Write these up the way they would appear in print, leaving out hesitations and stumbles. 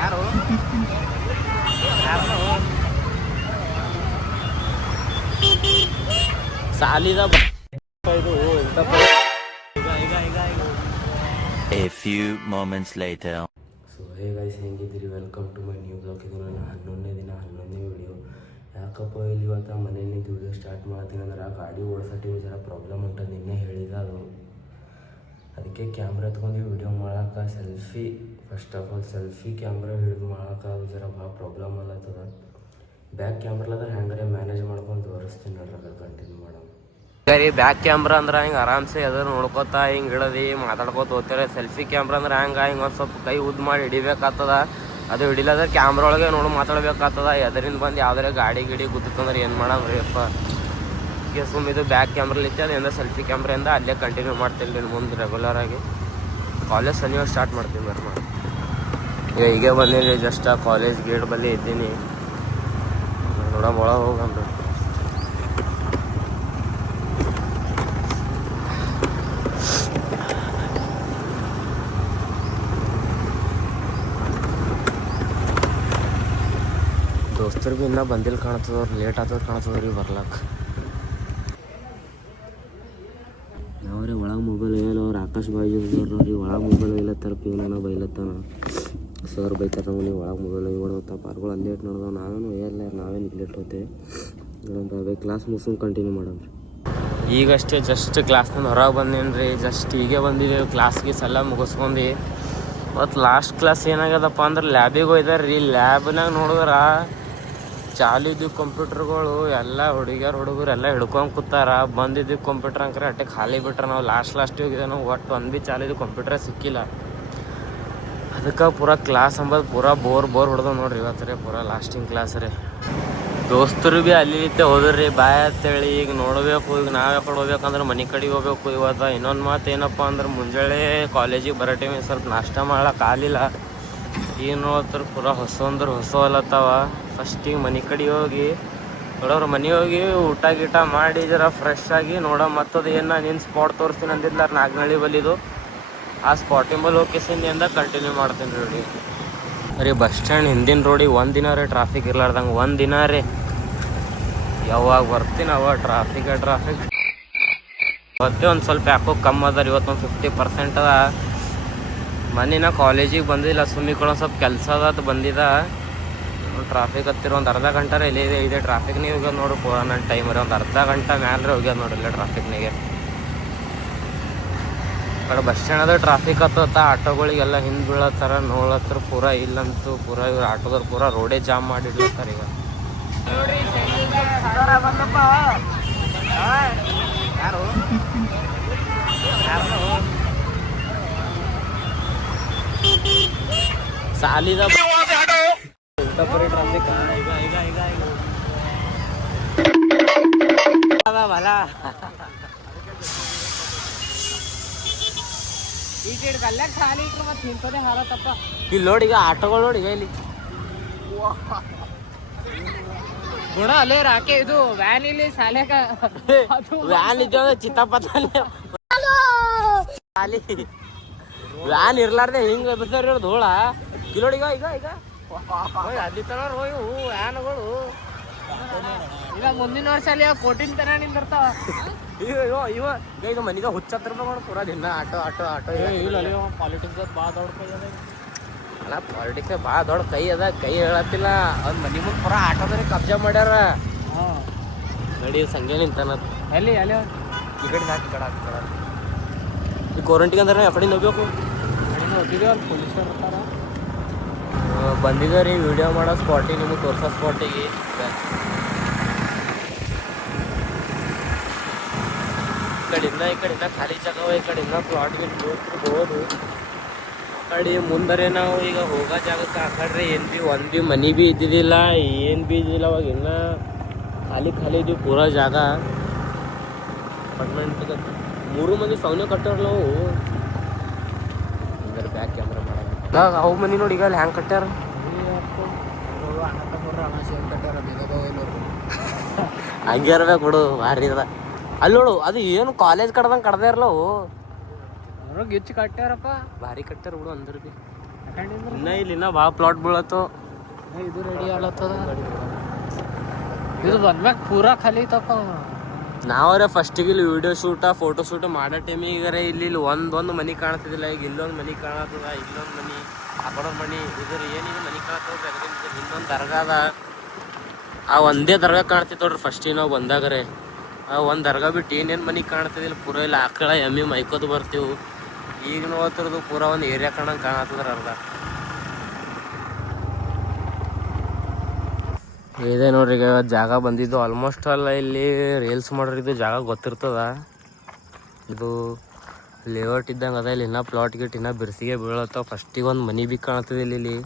ಯಾರು ಸಾಲಿದ ಇದು A few moments later. So hey guys, ಹೆಂಗಿದ್ದೀರಿ? Welcome to my new blog. ಇದು ನನ್ನ 11ನೇ ದಿನ 11ನೇ ವಿಡಿಯೋ. ಯಾಕಪ್ಪ ಇಲ್ಲಿ ಇವತ್ತು ಮನೇಲಿ ನಿಂತು ವಿಡಿಯೋ ಸ್ಟಾರ್ಟ್ ಮಾಡ್ತೀನಿ ಅಂದ್ರೆ ಆ ಗಾಡಿ ಓಡಿಸೋಟಿನ ಜರ ಪ್ರಾಬ್ಲಮ್ ಉಂಟು. ನಿನ್ನೆ ಹೇಳಿದ ಅದು, ಅದಕ್ಕೆ ಕ್ಯಾಮ್ರಾ ಎತ್ಕೊಂಡು ವಿಡಿಯೋ ಮಾಡೋಕೆ selfie, first of all selfie camera ಹಿಡಿದು ಮಾಡೋಕೆ ಅದು ಜರ ಭಾಳ ಪ್ರಾಬ್ಲಮ್ ಅಲ್ಲತ್ತದ. ಬ್ಯಾಕ್ ಕ್ಯಾಮ್ರಾಲಾದ್ರೆ ಹೆಂಗಾರೆ ಮ್ಯಾನೇಜ್ ಮಾಡ್ಕೊಂಡು ತೋರಿಸ್ತೀನಿ ನೋಡ್ರಿ. ಕಂಟಿನ್ಯೂ ಮಾಡೋಣ. ರೀ ಬ್ಯಾಕ್ ಕ್ಯಾಮ್ರಾ ಅಂದ್ರೆ ಹಿಂಗೆ ಆರಾಮ್ಸೆ ಅದ್ರ ನೋಡ್ಕೋತಾ ಹಿಂಗೆ ಹಿಡದಿ ಮಾತಾಡ್ಕೋತ ಹೋಗ್ತಾರೆ. ಸೆಲ್ಫಿ ಕ್ಯಾಮ್ರಾ ಅಂದ್ರೆ ಹಿಂಗೆ ಒಂದು ಸ್ವಲ್ಪ ಕೈ ಉದ್ದು ಮಾಡಿ ಹಿಡಿಬೇಕಾಗ್ತದ. ಅದು ಹಿಡಿಲಾದ್ರೆ ಕ್ಯಾಮ್ರಾ ಒಳಗೆ ನೋಡಿ ಮಾತಾಡ್ಬೇಕಾಗ್ತದ. ಅದರಿಂದ ಬಂದು ಯಾವ್ದಾರ ಗಾಡಿ ಗುತ್ತಂದ್ರೆ ಏನು ಮಾಡೋಣ್ರಿ ಅಪ್ಪ. ಈಗ ಇದು ಬ್ಯಾಕ್ ಕ್ಯಾಮ್ರಲ್ಲಿ ಅದರಿಂದ ಸೆಲ್ಫಿ ಕ್ಯಾಮ್ರಾಯಿಂದ ಅಲ್ಲೇ ಕಂಟಿನ್ಯೂ ಮಾಡ್ತೀನಿ ರೀ ಮುಂದೆ ರೆಗ್ಯುಲರ್ ಆಗಿ. ಕಾಲೇಜ್ ಶನಿವಾರ ಸ್ಟಾರ್ಟ್ ಮಾಡ್ತೀನಿ ಬರ್ಮ. ಈಗ ಬಂದೀನಿ ರೀ, ಜಸ್ಟ್ ಆ ಕಾಲೇಜ್ ಗೇಟ್ ಬಲ್ಲಿ ಇದ್ದೀನಿ. ನೋಡ ಒಳಗೆ ಹೋಗಂಬ್ರಿ. ದೋಸ್ತರು ಭೀ ಇನ್ನೂ ಬಂದಿಲ್ಲ ಕಾಣ್ತದವ್ರು, ಲೇಟ್ ಆಗ್ತದೆ ಕಾಣ್ತದ್ರಿ ಬರ್ಲಾಕ. ನಾವ್ರಿ ಒಳಗೆ ಮೊಬೈಲ್ ಒಯ್ಯಲ್ಲ. ಅವ್ರು ಆಕಾಶ್ ಬಾಜು ನೋಡ್ರಿ ಒಳಗೆ ಮೊಬೈಲ್ ಒಯ್ಲತ್ತಾರ. ಪೀವನ ಬೈಲತ್ತಾನ, ಸರ್ ಬೈತಾರ. ನೀವು ಒಳಗೆ ಮೊಬೈಲ್ ಒಯ್ಕೊಡತ್ತ ಪಾರ್ಗಳು ಅಲ್ಲಿ ಲೇಟ್ ನೋಡ್ದವ. ನಾವೇನು ಒಯ್ಯಲ್ಲ, ನಾವೇನು ಲೇಟ್ ಹೋಗ್ತೇವೆ. ನೋಡೋಣ ಕ್ಲಾಸ್ ಮುಗಿಸ್ಕೊಂಡು ಕಂಟಿನ್ಯೂ ಮಾಡೋಣ್ರಿ. ಈಗಷ್ಟೇ ಜಸ್ಟ್ ಕ್ಲಾಸ್ನಿಂದ ಹೊರಗೆ ಬಂದೇನು ರೀ. ಜಸ್ಟ್ ಹೀಗೆ ಬಂದಿದ್ದೇವೆ ಕ್ಲಾಸ್ಗೆ ಎಲ್ಲ ಮುಗಿಸ್ಕೊಂಡು. ಮತ್ತು ಲಾಸ್ಟ್ ಕ್ಲಾಸ್ ಏನಾಗ್ಯದಪ್ಪ ಅಂದ್ರೆ ಲ್ಯಾಬಿಗೆ ಹೋಯ್ದಾರ ರೀ. ಲ್ಯಾಬ್ನಾಗ ನೋಡಿದ್ರೆ ಚಾಲು ಇದ್ದಿದ್ದು ಕಂಪ್ಯೂಟರ್ಗಳು ಎಲ್ಲ ಹುಡುಗರು ಎಲ್ಲ ಹಿಡ್ಕೊಂಡು ಕೂತಾರ. ಬಂದಿದ್ದು ಕಂಪ್ಯೂಟರ್ ಅಂಕರೆ ಅಟ್ಟೆ ಖಾಲಿ ಬಿಟ್ರೆ. ನಾವು ಲಾಸ್ಟ್ ಹೋಗಿದ್ದೆ, ನಾವು ಒಟ್ಟು ಒಂದು ಭೀ ಚಾಲು ಇದ್ದು ಕಂಪ್ಯೂಟ್ರೇ ಸಿಕ್ಕಿಲ್ಲ. ಅದಕ್ಕೆ ಪೂರಾ ಕ್ಲಾಸ್ ಅಂಬೋದು ಪೂರಾ ಬೋರ್ ಹೊಡೆದ ನೋಡ್ರಿ ಇವತ್ತು ರೀ. ಪೂರಾ ಲಾಸ್ಟಿಂಗ್ ಕ್ಲಾಸ್ ರೀ. ದೋಸ್ತರು ಭೀ ಅಲ್ಲಿ ಹೋದ್ರಿ ಬಾಯ್ ಅಂತೇಳಿ. ಈಗ ನೋಡಬೇಕು, ಈಗ ನಾವು ಯಾಕಡೆ ಹೋಗ್ಬೇಕಂದ್ರೆ ಮನೆ ಕಡೆಗೆ ಹೋಗ್ಬೇಕು ಇವತ್ತು. ಇನ್ನೊಂದು ಮಾತು ಏನಪ್ಪ ಅಂದ್ರೆ ಮುಂಜಾನೆ ಕಾಲೇಜಿಗೆ ಬರೋ ಟೈಮಿಗೆ ಸ್ವಲ್ಪ ನಾಷ್ಟ ಮಾಡ್ಲಿಕ್ಕೆ ಆಗಲಿಲ್ಲ. ಏನು ನೋಡ್ತಾರೆ ಪೂರಾ ಹೊಸ ಅಲ್ಲತ್ತಾವ. ಫಸ್ಟಿಗೆ ಮನೆ ಕಡೆ ಹೋಗಿ ನೋಡೋರು, ಮನೆ ಹೋಗಿ ಊಟ ಗೀಟ ಮಾಡಿ ಜರ ಫ್ರೆಶ್ ಆಗಿ ನೋಡ. ಮತ್ತದು ಏನು ನಿನ್ನ ಸ್ಪಾಟ್ ತೋರಿಸ್ತೀನಿ ಅಂದಿಲ್ಲ ನಾಗನಹಳ್ಳಿ ಬಲ್ಲಿದು, ಆ ಸ್ಪಾಟಿನ ಬಲ್ಲಿ ಹೋಗಿಸಿಂದ ಕಂಟಿನ್ಯೂ ಮಾಡ್ತೀನಿ ರೀ. ರೀ ಬಸ್ ಸ್ಟ್ಯಾಂಡ್ ಹಿಂದಿನ ರೋಡಿಗೆ ಒಂದಿನ ರೀ ಟ್ರಾಫಿಕ್ ಇರ್ಲಾರ್ದಂಗೆ. ಒಂದಿನ ರೀ ಯಾವಾಗ ಬರ್ತೀನಿ ಅವಾಗ ಟ್ರಾಫಿಕ್ ಇವತ್ತೇ ಒಂದು ಸ್ವಲ್ಪ ಯಾಕೋ ಕಮ್ಮಿ ಅದ ರೀ. ಇವತ್ತೊಂದು 50% ಅದ. ಮನೆನ ಕಾಲೇಜಿಗೆ ಬಂದಿಲ್ಲ, ಸುಮ್ಮಿಕೊಂಡು ಸ್ವಲ್ಪ ಕೆಲಸ ಅದ ಬಂದಿದ್ದ. ಟ್ರಾಫಿಕ್ ಹತ್ತಿರ ಒಂದು ಅರ್ಧ ಗಂಟೆ ಇಲ್ಲೇ ಇದೆ ಟ್ರಾಫಿಕ್ನಾಗ ಹೋಗ್ಯದ ನೋಡ್ರಿ. ಪೂರ ನನ್ನ ಟೈಮ್ ರೀ ಒಂದು ಅರ್ಧ ಗಂಟೆ ಮ್ಯಾಲೆ ಹೋಗ್ಯದ ನೋಡ್ರಿ ಇಲ್ಲ ಟ್ರಾಫಿಕ್ನಾಗೆ. ಕಡೆ ಬಸ್ ಸ್ಟ್ಯಾಂಡ್ ಅದ ಟ್ರಾಫಿಕ್ ಹತ್ತ. ಆಟೋಗಳಿಗೆಲ್ಲ ಹಿಂದೆ ಬೀಳತ್ತಾರ ನೋಡ್ಲತ್ತಾರ. ಪೂರ ಇಲ್ಲಂತೂ ಪೂರ ಇವ್ರು ಆಟೋದವ್ರು ಪೂರ ರೋಡೇ ಜಾಮ್ ಮಾಡಿಡ್ಲತ್ತಾರ ಈಗ. ಸಾಲಿದ ಬರೀ ಟ್ರಾಫಿಕ್ ಬಲ ಇಲ್ಲಿ ನೋಡಿ. ಈಗ ಆಟೋಗಳು ನೋಡಿ ಇಲ್ಲಿ ಗುಣ ಅಲ್ಲೇ ರಾಕೆ. ಇದು ವ್ಯಾನ್ ಇಲ್ಲಿ ಶಾಲೆಗ ವ್ಯಾನ್ ಇದ್ದೇವೆ ಚಿತ್ತಪತ್ತ ಖಾಲಿ ವ್ಯಾನ್ ಇರ್ಲಾರ್ದೆ ಹಿಂಗೆ ಬರ್ತಾರ ಧೂಳ. ಕಿಲೋಡಿಗ ಈಗ ಅಲ್ಲಿ ತರ ಇವು ವ್ಯಾನ್ಗಳು. ಈಗ ಮುಂದಿನ ವರ್ಷ ಅಲ್ಲಿ ಕೋಟಿನ ತರ ನಿಂದಿರ್ತಾವ. ಈಗ ಮನಿಗ ಹುಚ್ಚತ್ರ ಪೂರಾ ದಿನ ಆಟೋ ಇಲ್ಲ. ಪಾಲಿಟಿಕ್ಸ್ ಭಾಳ ದೊಡ್ಡ ಕೈ ಅದ. ಅಲ್ಲ ಪಾಲಿಟಿಕ್ಸ್ ಭಾಳ ದೊಡ್ಡ ಕೈ ಅದ. ಕೈ ಹೇಳತ್ತಿಲ್ಲ ಅವ್ನ ಮನಿ ಮುಂದೆ ಪೂರಾ ಆಟೋದ್ರೆ ಕಬ್ಜಾ ಮಾಡ್ಯಾರ. ನಡಿ ಸಂಜೆ ನಿಂತಾನ ಎಲ್ಲಿ ಅಲ್ಲಿ ಈ ಕಡೆ ಹಾಕಿ ಕಡೆ ಈ ಕ್ವಾರಂಟೈನ್ ಅಂದ್ರೆ ಆ ಕಡೆ ಹೋಗ್ಬೇಕು. ಹೋಗಿದ್ದೀವಿ ಅಲ್ಲಿ ಪೊಲೀಸರು ಇರ್ತಾರ. ಬಂದಿದ್ದಾರೆ ರೀ ವಿಡಿಯೋ ಮಾಡೋ ಸ್ಪಾಟಿಗೆ, ನಿಮಗೆ ತೋರ್ಸೋ ಸ್ಪಾಟಿಗೆ. ಈ ಕಡೆಯಿಂದ ಖಾಲಿ ಜಾಗ, ಈ ಕಡೆಯಿಂದ ಪ್ಲಾಟ್ ಹೋಗ್ಬೋದು. ಕಡೆ ಮುಂದರೆ ನಾವು ಈಗ ಹೋಗೋ ಜಾಗಕ್ಕೆ ಆ ಕಡೆ ಏನು ಭೀ ಒಂದು ಭೀ ಮನೆ ಭೀ ಇದ್ದಿದ್ದಿಲ್ಲ, ಏನು ಭೀ ಇದ್ದಿಲ್ಲ. ಅವಾಗ ಇನ್ನೂ ಖಾಲಿ ಇದ್ದೀವಿ ಪೂರಾ ಜಾಗ. ಅಪಾರ್ಟ್ಮೆಂಟ್ 3 ಮಂದಿ ಸೌನ್ಯ ಕಟ್ಟಾರ ನಾವು. ಹಿಂಗಾರೆ ಬ್ಯಾಕ್ ಕ್ಯಾಮ್ರಾ ಮಾಡೋದು ಅವು ಮನೆ ನೋಡಿ. ಈಗ ಅಲ್ಲಿ ಹ್ಯಾಂಗೆ ಕಟ್ಟ್ಯಾರ ಹಂಗೆ ಇರ್ಬೇಕು ಬಿಡು. ಭಾರಿ ಅದ ಅಲ್ಲಿ ನೋಡು. ಅದು ಏನು ಕಾಲೇಜ್ ಕಡ್ದಂಗೆ ಕಡ್ದೇ ಇರಲ್ಲವು. ಗಿಚ್ಚು ಕಟ್ಟ್ಯಾರಪ್ಪ. ಭಾರಿ ಕಟ್ಟಾರ ಬಿಡು ಅಂದ್ರೆ ಭೀ ಇನ್ನ ಭಾಳ ಪ್ಲಾಟ್ ಬೀಳತ್ತು. ಇದು ರೆಡಿ ಆಗ್ಲತ್ತದ. ಇದು ಬಂದ್ಮ್ಯಾಗ ಪೂರಾ ಖಾಲಿ ಐತಪ್ಪ. ನಾವರೇ ಫಸ್ಟಿಗೆ ಇಲ್ಲಿ ವಿಡಿಯೋ ಶೂಟ ಫೋಟೋ ಶೂಟ್ ಮಾಡೋ ಟೈಮಿಗಾರೆ ಇಲ್ಲಿ ಒಂದೊಂದು ಮನೆ ಕಾಣ್ತಿದ್ದಿಲ್ಲ. ಈಗ ಇಲ್ಲೊಂದು ಮನೆ ಕಾಣತ್ತದ, ಇಲ್ಲೊಂದು ಮನೆ, ಆ ಕಡೊಂದು ಮನೆ, ಇದ್ರ ಏನಿದೆ ಮನೆ ಕಾಣ್ತದ. ಇನ್ನೊಂದು ದರ್ಗಾ ಅದ, ಆ ಒಂದೇ ದರ್ಗಾ ಕಾಣ್ತಿತ್ತು ನೋಡ್ರಿ ಫಸ್ಟಿಗೆ ನಾವು ಬಂದಾಗರೆ. ಆ ಒಂದು ದರ್ಗಾ ಬಿಟ್ಟು ಏನೇನು ಮನೆ ಕಾಣ್ತಿದ್ದಿಲ್ಲ. ಪೂರ ಇಲ್ಲಿ ಆಕಳ ಎಮ್ಮೆ ಮೈಕೋದು ಬರ್ತೀವಿ. ಈಗ ನೋಡ್ತಿರೋದು ಪೂರ ಒಂದು ಏರಿಯಾ ಕಾಣಂಗೆ ಕಾಣತ್ತದ್ರ ಅರ್ಧ. ಇದೆ ನೋಡ್ರಿ ಈಗ ಜಾಗ ಬಂದಿದ್ದು ಆಲ್ಮೋಸ್ಟ್ ಅಲ್ಲ. ಇಲ್ಲಿ ರೀಲ್ಸ್ ಮಾಡೋರಿದ್ದು ಜಾಗ ಗೊತ್ತಿರ್ತದ. ಇದು ಲೇಔಟ್ ಇದ್ದಂಗೆ ಅದ. ಇಲ್ಲಿ ಇನ್ನೂ ಪ್ಲಾಟ್ ಗಿಟ್ ಇನ್ನೂ ಬಿರ್ಸಿಗೆ ಬೀಳತ್ತವ. ಫಸ್ಟಿಗೆ ಒಂದು ಮನೆ ಬಿ ಕಾಣ್ತದೆ ಇಲ್ಲಿ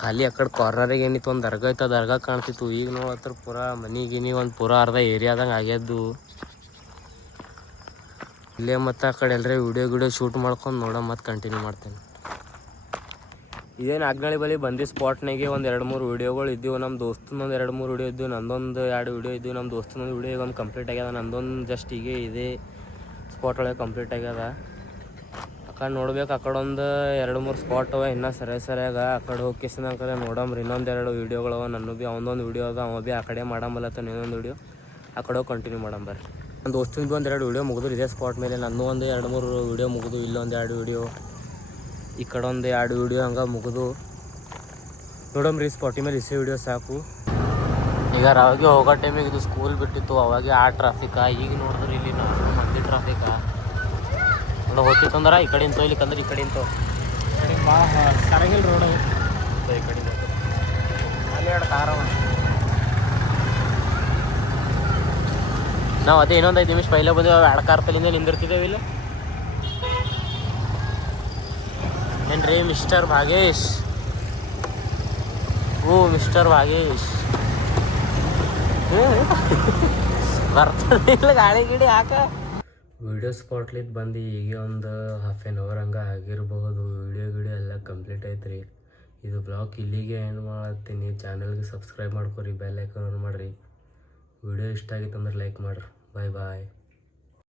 ಖಾಲಿ. ಆ ಕಡೆ ಕಾರ್ನರಿಗೆ ಏನಿತ್ತು ಒಂದು ದರ್ಗಾ ಇತ್ತು, ದರ್ಗಾ ಕಾಣ್ತಿತ್ತು. ಈಗ ನೋಡತ್ರ ಪೂರ ಮನೆ ಗಿನಿ ಒಂದು ಪೂರ ಅರ್ಧ ಏರಿಯಾದಂಗೆ ಆಗ್ಯದ್ದು ಇಲ್ಲೇ. ಮತ್ತು ಆ ಕಡೆ ಎಲ್ಲರೇ ವಿಡಿಯೋ ಶೂಟ್ ಮಾಡ್ಕೊಂಡು ನೋಡೋ ಮತ್ತೆ ಕಂಟಿನ್ಯೂ ಮಾಡ್ತೇನೆ. ಇದೇನು ಅಗ್ನಳ್ಳಿ ಬಳಿ ಬಂದು ಸ್ಪಾಟ್ನಾಗೆ ಒಂದು 2-3 ವೀಡಿಯೋಗಳು ಇದ್ದವು. ನಮ್ಮ ದೋಸ್ತನೊಂದು 2-3 ವೀಡಿಯೋ ಇದ್ದವು, ನಂದೊಂದು 2 ವೀಡಿಯೋ ಇದ್ದವು. ನಮ್ಮ ದೋಸ್ತನೊಂದು ವೀಡಿಯೋ ಈಗ ಒಂದು ಕಂಪ್ಲೀಟ್ ಆಗ್ಯದ. ನಂದೊಂದು ಜಸ್ಟ್ ಈಗ ಇದೆ ಸ್ಪಾಟ್ ಒಳಗೆ ಕಂಪ್ಲೀಟ್ ಆಗ್ಯದ. ಆ ಕಡೆ ನೋಡ್ಬೇಕು, ಆ ಕಡೆ ಒಂದು 2-3 ಸ್ಪಾಟ್ ಅವ ಇನ್ನೂ ಸರಿಯಾಗ. ಆ ಕಡೆ ಹೋಗಿಸಿನ ಕಡೆ ನೋಡಂಬ್ರಿ. ಇನ್ನೊಂದು 2 ವೀಡಿಯೋಗಳವ. ನನ್ನ ಭೀ ಅವನೊಂದು ವೀಡಿಯೋ ಅದ, ಅವ ಭೀ ಆ ಕಡೆ ಮಾಡಂಬಲ್ಲತ್ತ ಇನ್ನೊಂದು ವೀಡಿಯೋ. ಆ ಕಡೆ ಹೋಗಿ ಕಂಟಿನ್ಯೂ ಮಾಡಂಬರ್ರಿ. ನನ್ನ ದೋಸ್ತಿಂದು ಒಂದು 2 ವೀಡಿಯೋ ಮುಗಿದು ಇದೇ ಸ್ಪಾಟ್ ಮೇಲೆ. ನನ್ನೂ ಒಂದು 2-3 ವೀಡಿಯೋ ಮುಗಿದು. ಇಲ್ಲೊಂದು 2 ವೀಡಿಯೋ, ಈ ಕಡೆ ಒಂದು 2 ವೀಡಿಯೋ ಹಂಗೆ ಮುಗಿದು. ನೋಡಮ್ರಿ ಸ್ಪಾಟಿ ಮೇಲೆ ಇಸೇ ವೀಡಿಯೋ ಸಾಕು. ಈಗ ಅವಾಗ ಹೋಗೋ ಟೈಮಿಗೆ ಇದು ಸ್ಕೂಲ್ ಬಿಟ್ಟಿತ್ತು, ಅವಾಗ ಆ ಟ್ರಾಫಿಕ. ಈಗ ನೋಡಿದ್ರೆ ಇಲ್ಲಿ ನಾರ್ಮಲ್ ಮಂದಿ ಟ್ರಾಫಿಕ ನೋಡ ಹೋಗ್ತಿತ್ತಂದ್ರೆ ಈ ಕಡೆ ಇಲ್ಲಿಕಂದ್ರೆ ಈ ಕಡೆ ಭಾಳ ಸರಂಗಿಲ್ಲ ರೋಡ್. ಈ ಕಡೆ ಅಲ್ಲಿ 2 ಕಾರ್ ಅವ. ನಾವು ಅದೇ ಇನ್ನೊಂದು 5 ನಿಮಿಷ ಪೈಲೆ ಬಂದೇವೆ. 2 ಕಾರ್ ತಲಿಂದ ನಿಂದಿರ್ತಿದ್ದೇವೆ ಇಲ್ಲ. ಏನ್ರಿ ಮಿಸ್ಟರ್ ಭಾಗೇಶ್? ಓ ಮಿಸ್ಟರ್ ಭಾಗೇಶ್ ಬರ್ತದೆ ಇಲ್ಲ ಗಾಡಿ ಗಿಡಿ ಹಾಕ. ವಿಡಿಯೋ ಸ್ಪಾಟ್ಲಿದ್ದು ಬಂದು ಈಗ ಒಂದು ½ an hour ಹಂಗೆ ಆಗಿರ್ಬೋದು. ವಿಡಿಯೋ ಎಲ್ಲ ಕಂಪ್ಲೀಟ್ ಐತ್ರಿ. ಇದು ಬ್ಲಾಗ್ ಇಲ್ಲಿಗೆ ಏನು ಮಾಡತ್ತೀನಿ. ಚಾನಲ್ಗೆ ಸಬ್ಸ್ಕ್ರೈಬ್ ಮಾಡ್ಕೊರಿ, ಬೆಲ್ ಐಕಾನ್ ಆನ್ ಮಾಡಿರಿ. ವಿಡಿಯೋ ಇಷ್ಟ ಆಗಿತ್ತು ಅಂದ್ರೆ ಲೈಕ್ ಮಾಡಿರಿ. ಬಾಯ್ ಬಾಯ್.